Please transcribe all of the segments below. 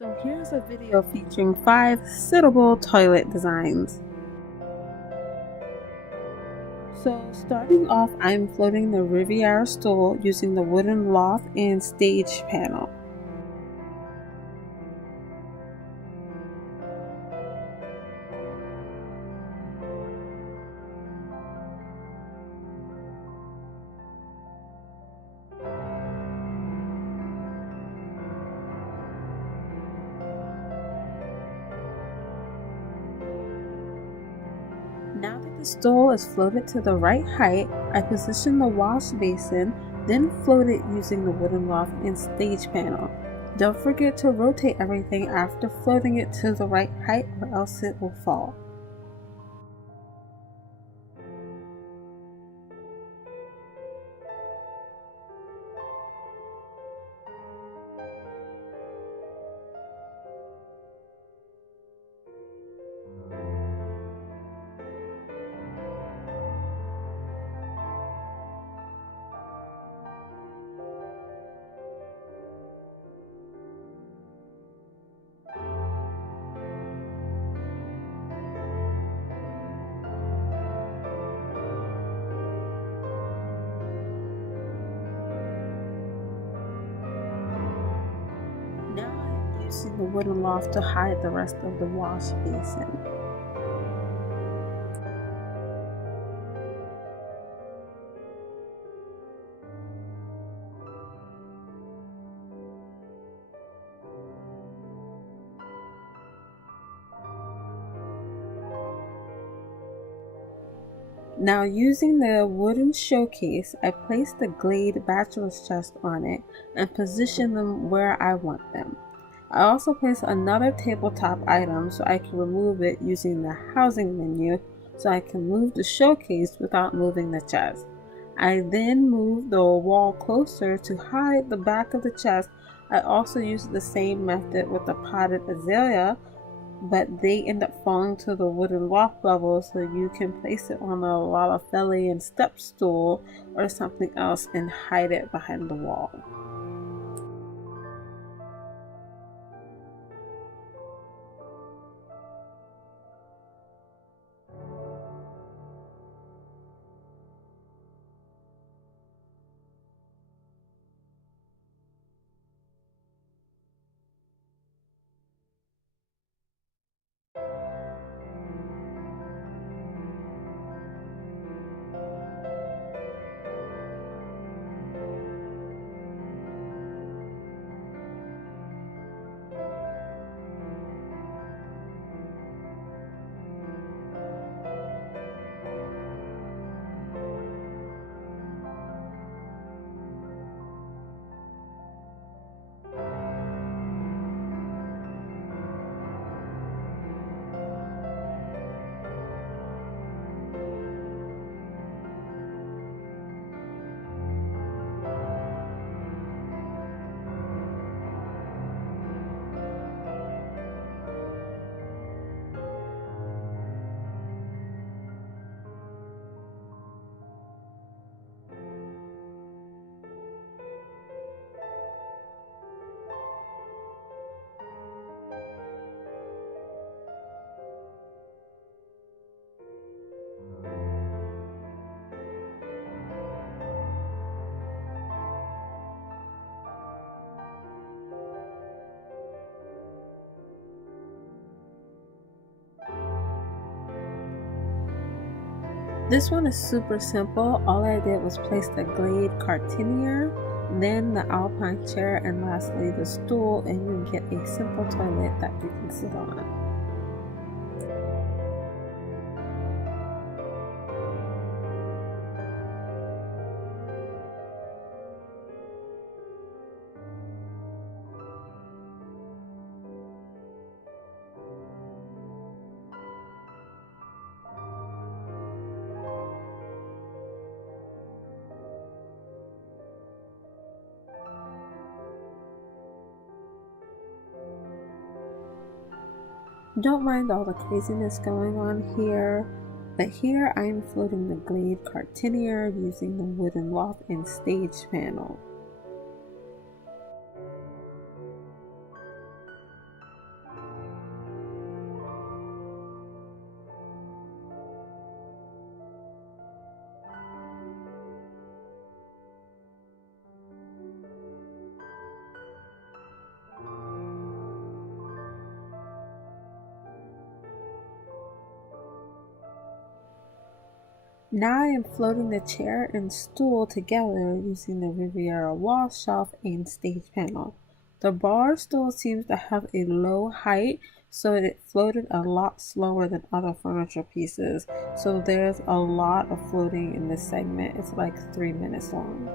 So here's a video featuring 5 suitable toilet designs. So starting off, I'm floating the Riviera stool using the wooden loft and stage panel. Now that the stool is floated to the right height, I position the wash basin, then float it using the wooden loft and stage panel. Don't forget to rotate everything after floating it to the right height or else it will fall. Now I'm using the wooden loft to hide the rest of the wash basin. Now using the wooden showcase, I place the Glade bachelor's chest on it and position them where I want them. I also place another tabletop item so I can remove it using the housing menu so I can move the showcase without moving the chest. I then move the wall closer to hide the back of the chest. I also use the same method with the potted azalea, but they end up falling to the wooden loft level, so you can place it on a lalafellin step stool or something else and hide it behind the wall. This one is super simple. All I did was place the Glade cartinier, then the alpine chair, and lastly the stool, and you get a simple toilet that you can sit on. Don't mind all the craziness going on here, but here I am floating the Glade cartinier using the wooden loft and stage panel. Now I am floating the chair and stool together using the Riviera wall, shelf, and stage panel. The bar stool seems to have a low height, so it floated a lot slower than other furniture pieces. So there's a lot of floating in this segment. It's like 3 minutes long.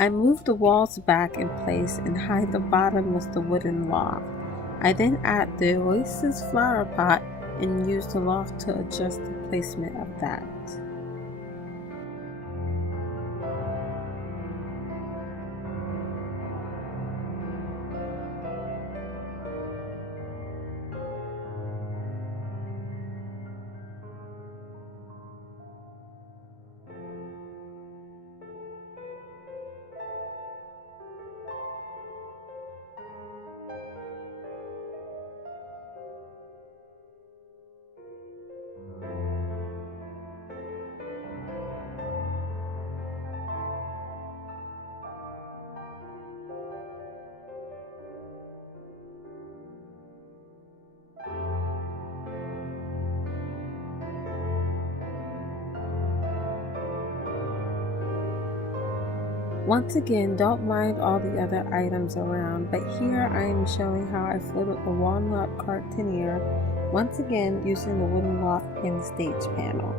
I move the walls back in place and hide the bottom with the wooden loft. I then add the oasis flower pot and use the loft to adjust the placement of that. Once again, don't mind all the other items around, but here I am showing how I floated the walnut cartinier, once again using the wooden loft and stage panel.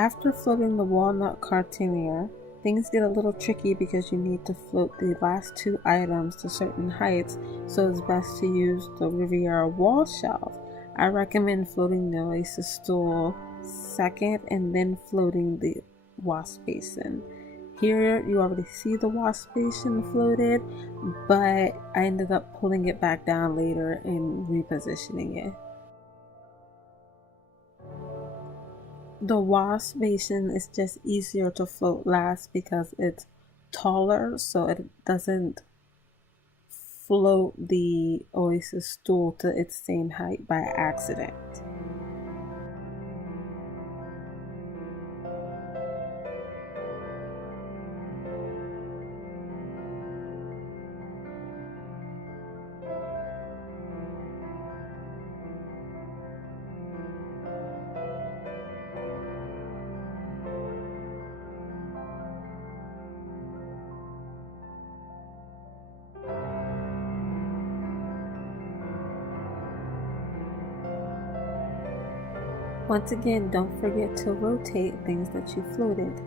After floating the walnut cartinier, things get a little tricky because you need to float the last two items to certain heights, so it's best to use the Riviera wall shelf. I recommend floating the oasis stool second and then floating the wash basin. Here you already see the wash basin floated, but I ended up pulling it back down later and repositioning it. The wash basin is just easier to float last because it's taller, so it doesn't float the oasis stool to its same height by accident. Once again, don't forget to rotate things that you floated.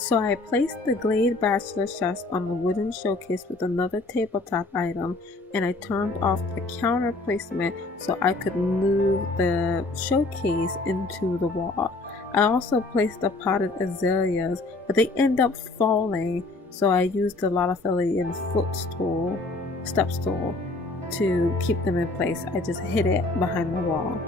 So I placed the Glade bachelor chest on the wooden showcase with another tabletop item, and I turned off the counter placement so I could move the showcase into the wall. I also placed the potted azaleas, but they end up falling, so I used the lalafellin step stool to keep them in place. I just hid it behind the wall.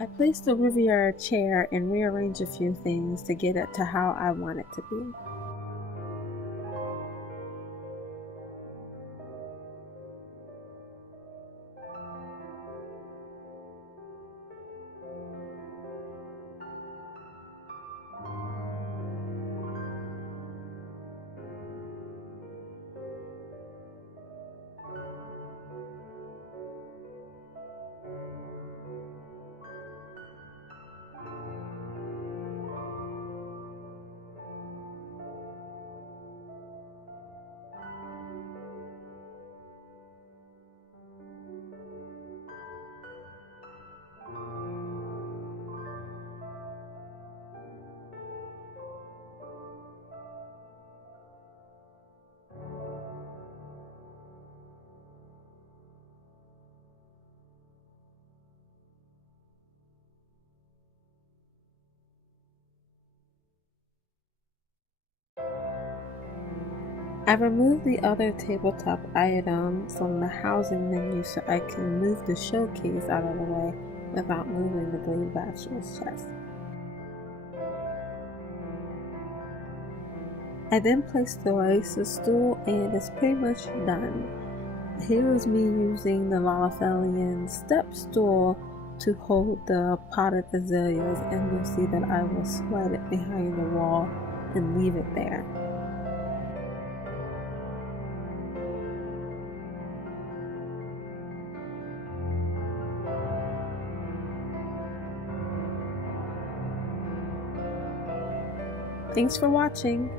I placed the Riviera chair and rearranged a few things to get it to how I want it to be. I removed the other tabletop item from the housing menu so I can move the showcase out of the way without moving the Glade bachelor's chest. I then placed the oasis stool and it's pretty much done. Here is me using the lalafellin step stool to hold the potted azaleas, and you'll see that I will slide it behind the wall and leave it there. Thanks for watching.